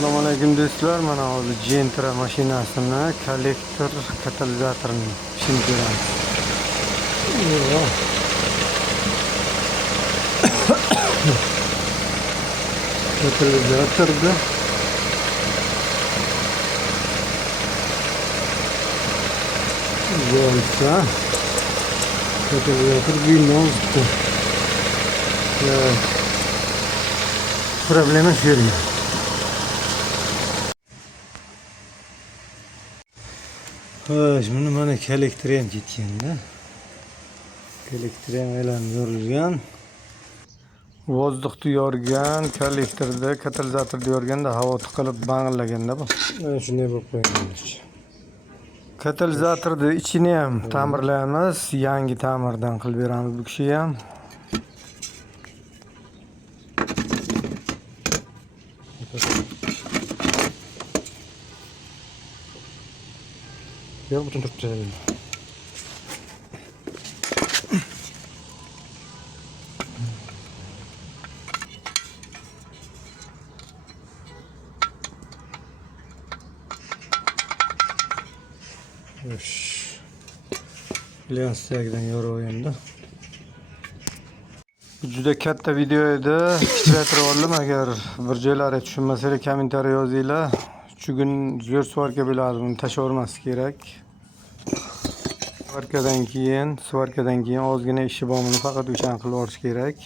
Assalomu alaykum do'stlar. Mana hozir Gentra mashinasini kollektor katalizatorini ishini ko'ramiz. Katalizatorda bo'lsa katalizator buyurmoqda. Problema shu yerda. Mana mana kollektor ham ketganda. Kollektor ham aylanib yorilgan. Vozdukni yorgan, kollektorda, katalizatorda yorganda havo tiqilib bang'illaganda bu. Mana shunday bo'lib qo'yganmiz. Katalizatorda ichini ham ta'mirlaymiz, yangi ta'mirdan qilib beramiz bu kishi ham. Yok bütün Türkçe. Lenslerden yoruyorum. Juda katta video edi. Titratib oldim. Agar bir joylari tushunmasangiz kommentariy yozinglar. Bugun zo'r svarka bo'ladi, buni tashlavermaslik kerak. Svarkadan keyin ozgina ishi bor, buni faqat o'shan qilib yuborish kerak.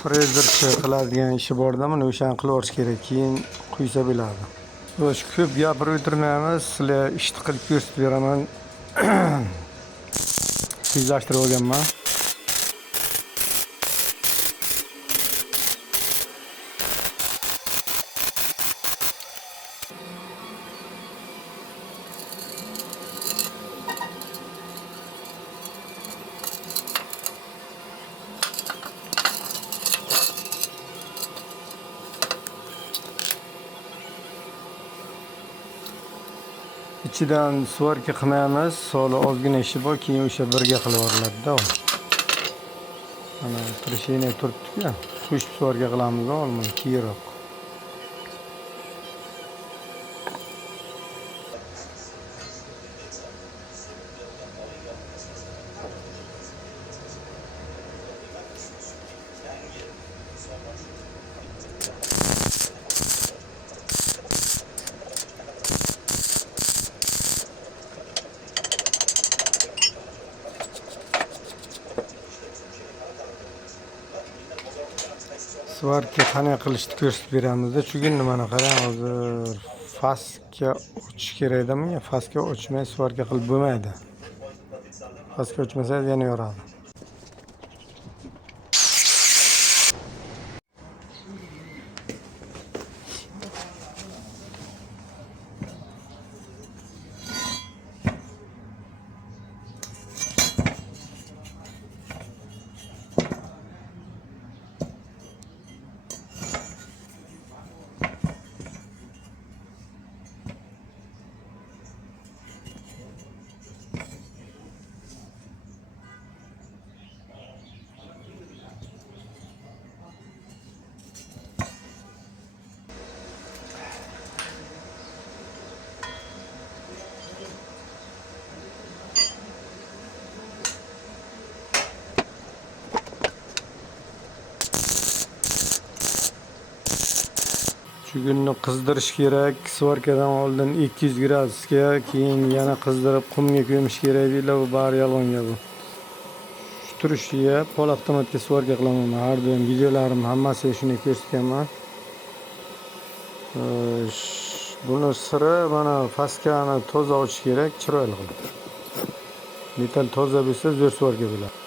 Frezerchi qiladigan ishi borda, buni o'shan qilib yuborish kerak, keyin quysa bo'ladi. O'sha ko'p gapirib o'tirmaymiz, sizlar ishni qilib ko'rsatib beraman. Tezlashtirib olganman. İçidan svarka qilmaymiz, soli ozgina ishi bor, keyin o'sha birga qilib yuboriladi-da. Mana trishina turibdi-ku. Qo'shib svarka qilamiz, olmay keyinroq. Svarka qanday qilishni ko'rsatib beramiz-da. Chunki mana qarang, hozir faska ochish kerak-da. Bunga faska ochmay svarka qilib bo'lmaydi. Faska ochmasa yana yoradi. Bugunni qizdirish kerak. Svarkadan oldin 200 gradusga, keyin yana qizdirib qumga ko'mish kerak deydilar. Bu bari yolg'on gap. Shu turishiga polavtomatga svarka qilaman. Har doim videolarim hammasiga shuni ko'rsatganman. Buni siri mana faskani toza ochish kerak, chiroyli qilib. Metal toza bo'lsa zo'r svarka bo'ladi.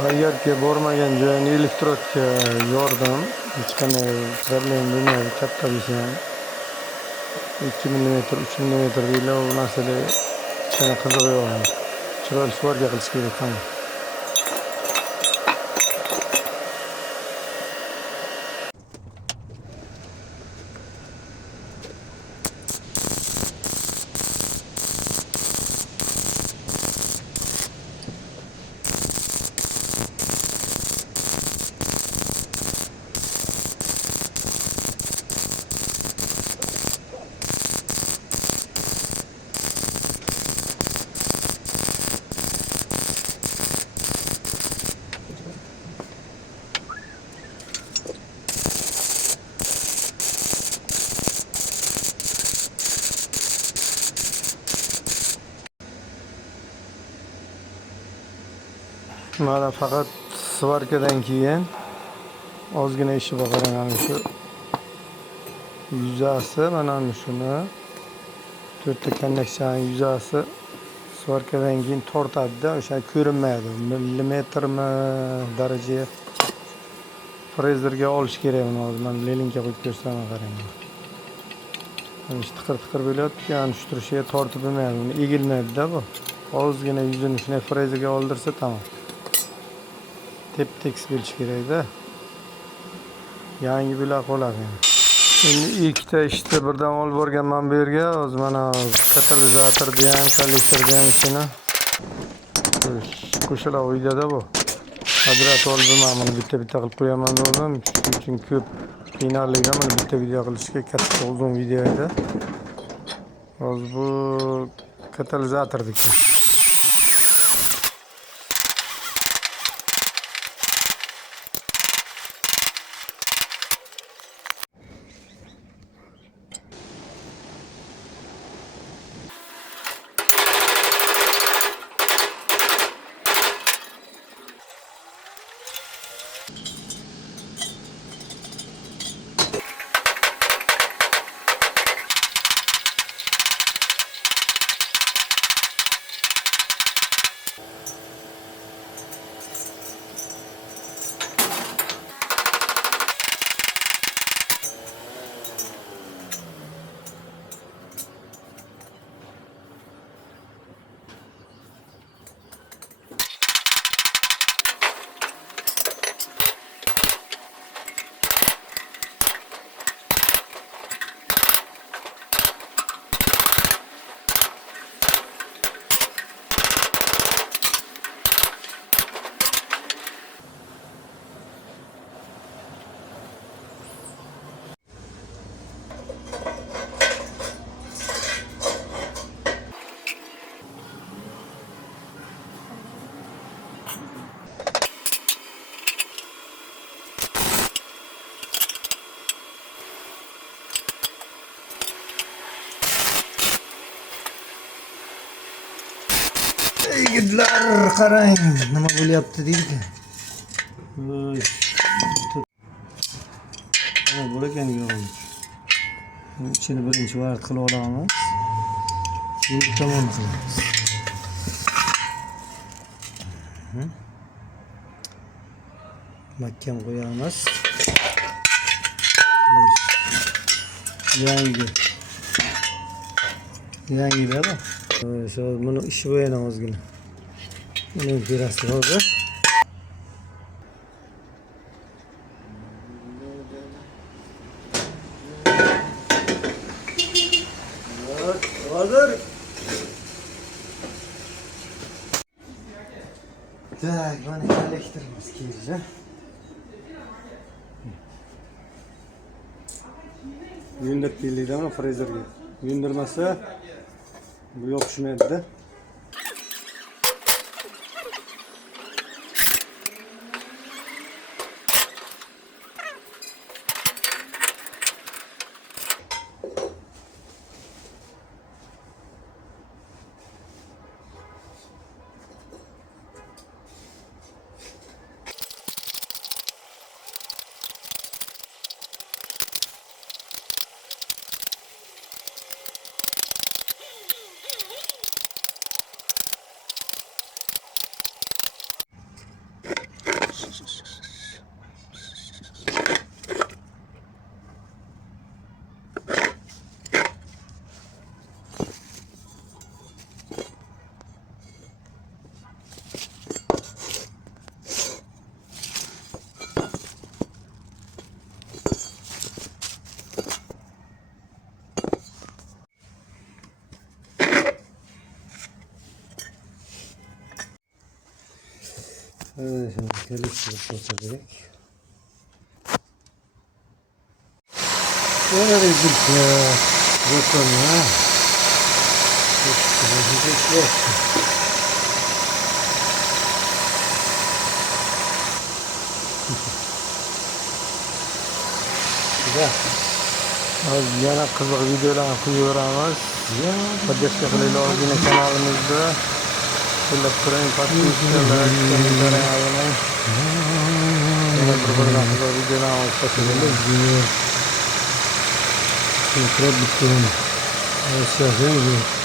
Bayarga bormagan joyini elektrodga yordim. Hech qanday problem bo'lmaydi. Katta bo'lsa ham 2 mm, 3 mm deylar, u narsada ichini qizig'i yo'q. chiroyli svorka qilish kerak. Tamam. Mana faqat svarkadan keyin ozgina ishi bor. Qarang, shu yuzasi mana shuni 4 ta konneksiyaning yuzasi svarkadan keyin tortadi-da, o'sha ko'rinmaydi. Millimetrmi daraja frezerga olish kerak buni. Hozir men lelinka qo'yib ko'rsataman, qarang. Mana shu tiqir bo'lyapti, ya'ni shu turishiga tortib bo'lmaydi. Buni egilmaydi-da bu. Ozgina yuzini shunday frezerga oldirsa tamom. Tep-tekis bo'lishi kerak-da. Yangi bo'lak bo'ladi. Endi ikkita ishni birdan olib borganman bu yerga. Hozir mana katalizatorni ham, kollektorni ham ishini qo'shiladi videoda bu. Ajratib olibman, buni bitta-bitta qilib qo'yaman dedim. Shuning uchun ko'p qiynallikdan buni bitta video qilishga katta uzun video edi. Hozir bu katalizatorniki. Yigitlar, qarang, nima bo'lyapti deydi. Voy. Mana bu ekan yo'q. Ichini birinchi vaqt qilib olamiz. Keyin bu tomonni qilamiz. Mahkam qo'yamiz. Yangi bu. Şu bunu ishi bu yana ozgina. Buni berasiz hozir. Hozir. Tak, mana elektrimiz keldi. Yundirib keldi mana frezerga. Yundirmasa bu yopishmaydi-da. Evet, şimdi çalıştırıp götürecek. Öyle bir bakalım ha. Çok yok. Güzel. Az yana qiziq videolarni qo'yaveramiz. Поддержка qilaylik yine kanalimizda. Qo'llab turing, подписчикlar, kommentariy yozing. Yana bir-biridan qiziq videolarni olib qo'shilamiz. Kontrol bitti. Aşağıya gidiyor.